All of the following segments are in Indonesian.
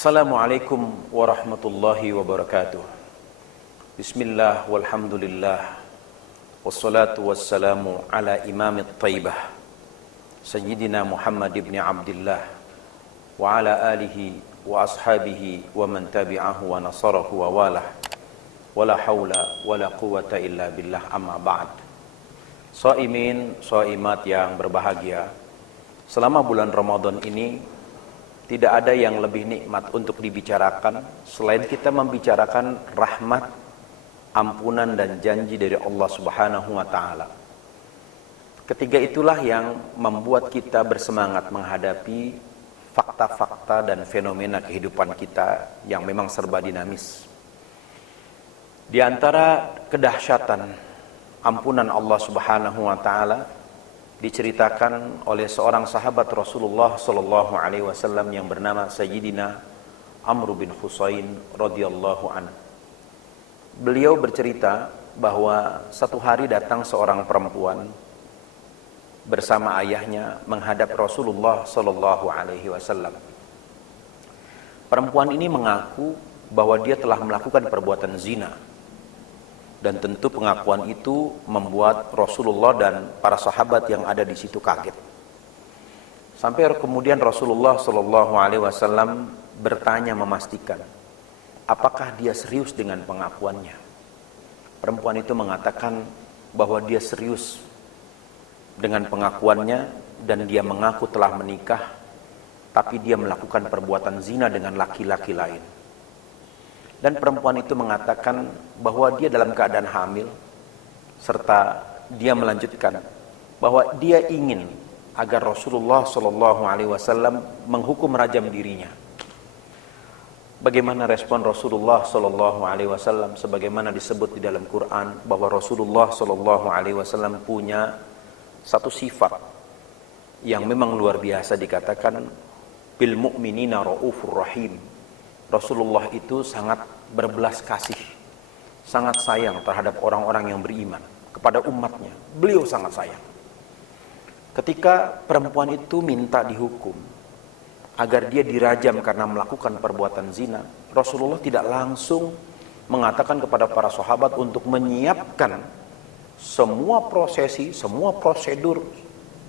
Assalamualaikum warahmatullahi wabarakatuh. Bismillah walhamdulillah. Wassalatu wassalamu ala imamit taibah Sayyidina Muhammad ibn Abdullah wa ala alihi wa ashabihi wa man tabi'ahu wa nasarahu wa walah. Wala hawla wala quwata illa billah, amma ba'd. Shaimin, shaimat yang berbahagia, selama bulan Ramadan ini tidak ada yang lebih nikmat untuk dibicarakan selain kita membicarakan rahmat, ampunan dan janji dari Allah Subhanahu wa taala. Ketiga itulah yang membuat kita bersemangat menghadapi fakta-fakta dan fenomena kehidupan kita yang memang serba dinamis. Di antara kedahsyatan ampunan Allah Subhanahu wa taala diceritakan oleh seorang sahabat Rasulullah sallallahu alaihi wasallam yang bernama Sayyidina Amr bin Husain radhiyallahu anhu. Beliau bercerita bahwa satu hari datang seorang perempuan bersama ayahnya menghadap Rasulullah sallallahu alaihi wasallam. Perempuan ini mengaku bahwa dia telah melakukan perbuatan zina. Dan tentu pengakuan itu membuat Rasulullah dan para sahabat yang ada di situ kaget. Sampai kemudian Rasulullah Shallallahu Alaihi Wasallam bertanya memastikan, apakah dia serius dengan pengakuannya? Perempuan itu mengatakan bahwa dia serius dengan pengakuannya dan dia mengaku telah menikah, tapi dia melakukan perbuatan zina dengan laki-laki lain. Dan perempuan itu mengatakan bahwa dia dalam keadaan hamil, serta dia melanjutkan bahwa dia ingin agar Rasulullah Shallallahu Alaihi Wasallam menghukum rajam dirinya. Bagaimana respon Rasulullah Shallallahu Alaihi Wasallam? Sebagaimana disebut di dalam Quran bahwa Rasulullah Shallallahu Alaihi Wasallam punya satu sifat yang memang luar biasa, dikatakan bil mu'minina raufur rahim. Rasulullah itu sangat berbelas kasih, sangat sayang terhadap orang-orang yang beriman, kepada umatnya. Beliau sangat sayang. Ketika perempuan itu minta dihukum agar dia dirajam karena melakukan perbuatan zina, Rasulullah tidak langsung mengatakan kepada para sahabat untuk menyiapkan semua prosesi, semua prosedur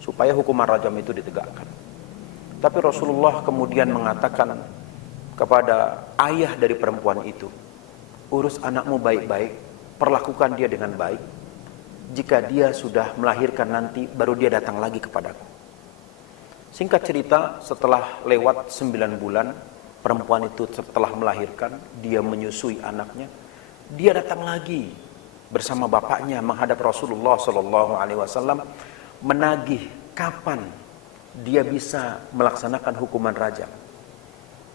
supaya hukuman rajam itu ditegakkan. Tapi Rasulullah kemudian mengatakan kepada ayah dari perempuan itu, urus anakmu baik-baik, perlakukan dia dengan baik. Jika dia sudah melahirkan nanti, baru dia datang lagi kepadaku. Singkat cerita, setelah lewat 9 bulan, perempuan itu setelah melahirkan, dia menyusui anaknya, dia datang lagi bersama bapaknya menghadap Rasulullah Sallallahu Alaihi Wasallam, menagih kapan dia bisa melaksanakan hukuman rajam.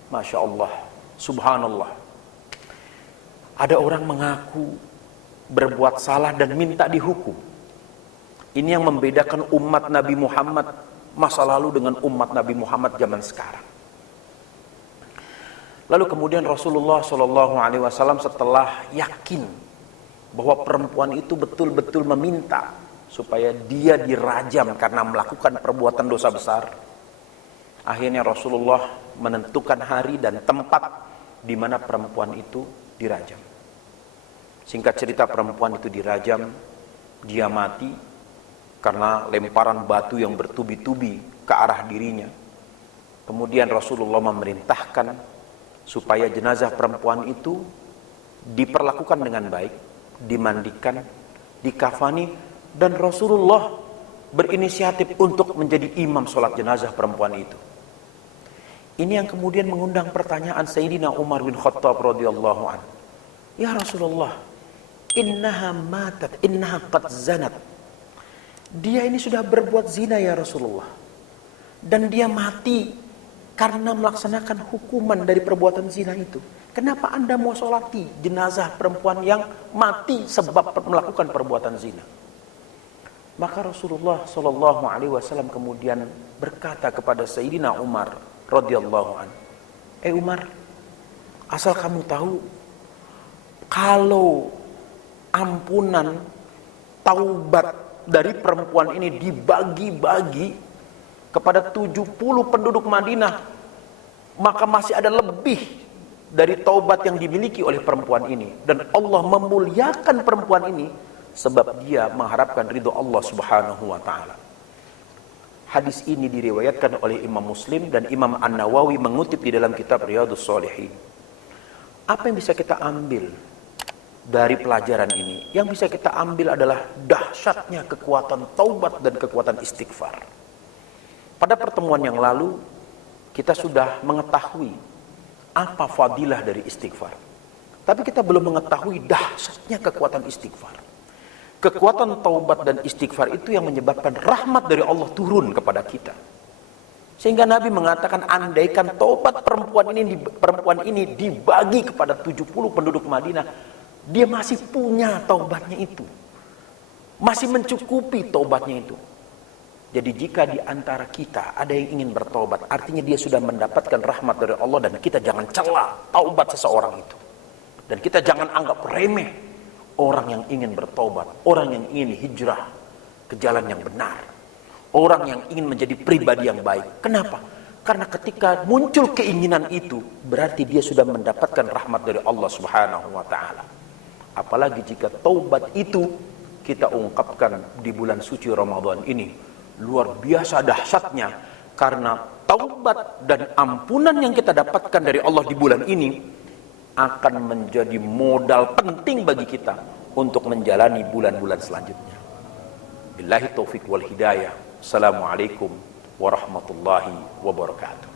Masya Allah, subhanallah. Ada orang mengaku berbuat salah dan minta dihukum. Ini yang membedakan umat Nabi Muhammad masa lalu dengan umat Nabi Muhammad zaman sekarang. Lalu kemudian Rasulullah Shallallahu Alaihi Wasallam setelah yakin bahwa perempuan itu betul-betul meminta supaya dia dirajam karena melakukan perbuatan dosa besar, akhirnya Rasulullah menentukan hari dan tempat di mana perempuan itu dirajam. Singkat cerita, perempuan itu dirajam, dia mati karena lemparan batu yang bertubi-tubi ke arah dirinya. Kemudian Rasulullah memerintahkan supaya jenazah perempuan itu diperlakukan dengan baik, dimandikan, dikafani, dan Rasulullah berinisiatif untuk menjadi imam sholat jenazah perempuan itu. Ini yang kemudian mengundang pertanyaan Sayyidina Umar bin Khattab radhiyallahu anhu. Ya Rasulullah, innaha matat, innaha qad zanat. Dia ini sudah berbuat zina ya Rasulullah. Dan dia mati karena melaksanakan hukuman dari perbuatan zina itu. Kenapa Anda mau sholati jenazah perempuan yang mati sebab melakukan perbuatan zina? Maka Rasulullah Shallallahu Alaihi Wasallam kemudian berkata kepada Sayyidina Umar radhiyallahu anhu, Umar, asal kamu tahu, kalau ampunan taubat dari perempuan ini dibagi-bagi kepada 70 penduduk Madinah, maka masih ada lebih dari taubat yang dimiliki oleh perempuan ini, dan Allah memuliakan perempuan ini sebab dia mengharapkan ridho Allah Subhanahu wa taala. Hadis ini diriwayatkan oleh Imam Muslim dan Imam An-Nawawi mengutip di dalam kitab Riyadhus Shalihin. Apa yang bisa kita ambil dari pelajaran ini? Yang bisa kita ambil adalah dahsyatnya kekuatan taubat dan kekuatan istighfar. Pada pertemuan yang lalu kita sudah mengetahui apa fadilah dari istighfar. Tapi kita belum mengetahui dahsyatnya kekuatan istighfar. Kekuatan taubat dan istighfar itu yang menyebabkan rahmat dari Allah turun kepada kita. Sehingga Nabi mengatakan, andaikan taubat perempuan ini dibagi kepada 70 penduduk Madinah, dia masih punya taubatnya itu. Masih mencukupi taubatnya itu. Jadi jika di antara kita ada yang ingin bertaubat, artinya dia sudah mendapatkan rahmat dari Allah, dan kita jangan cela taubat seseorang itu. Dan kita jangan anggap remeh orang yang ingin bertaubat, orang yang ingin hijrah ke jalan yang benar. Orang yang ingin menjadi pribadi yang baik. Kenapa? Karena ketika muncul keinginan itu, berarti dia sudah mendapatkan rahmat dari Allah Subhanahu wa taala. Apalagi jika taubat itu kita ungkapkan di bulan suci Ramadan ini, luar biasa dahsyatnya, karena taubat dan ampunan yang kita dapatkan dari Allah di bulan ini akan menjadi modal penting bagi kita untuk menjalani bulan-bulan selanjutnya. Billahi taufiq wal hidayah. Assalamualaikum warahmatullahi wabarakatuh.